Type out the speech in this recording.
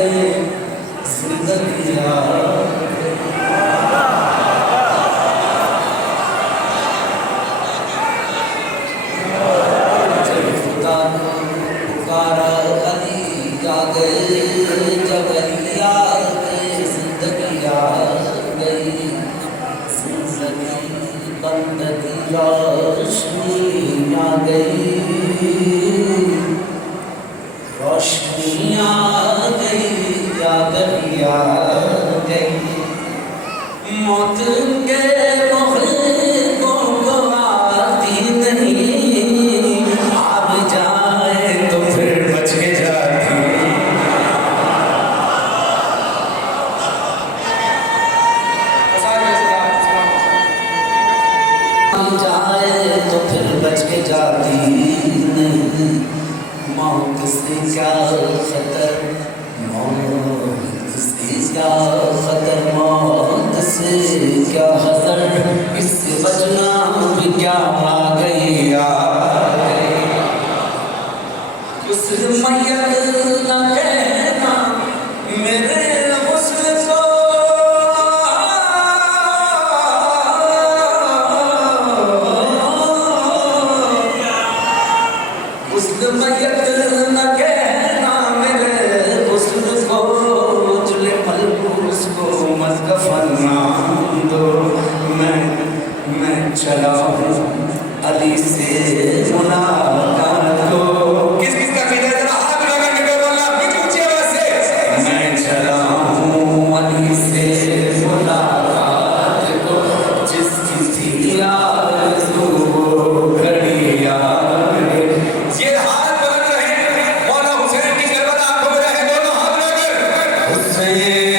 गए, जिंदगी आ गई। जब खुदा ने पुकारा अली आ गए, जब अली आ गए जिंदगी आ गई। जिंदगी बंदगी रोशनी आ गई, रोशनी आ गई, यादगी आ गई। मौत के मुखलिफों को आती नहीं, आप जाए तो फिर बच के जाती। आप जाए तो फिर बच के जाती नहीं। मौत से क्या खतर, मौत से क्या खतर, मौत से क्या खतर, इससे बचना भी क्या आ गई, आ गई। उस मैयत न कहना मेरे हुस्न को, उस मैयत न कहना मेरे हुस्न को, उजले मलबूस को मत कफना दो। मैं चला हूँ अली से मुलाकात को। किस किस का कीदा जरा हाथ लगा के बोलो अल्लाह की ऊंची आवाज से। मैं चला हूँ अली से मुलाकात को, जिसकी थी आरज़ू वो घड़ी आ गई। ये हाथ बुलंद रहे, मौला हुसैन की करबला आपको बजाए, दोनों हाथ लेकर हुसैन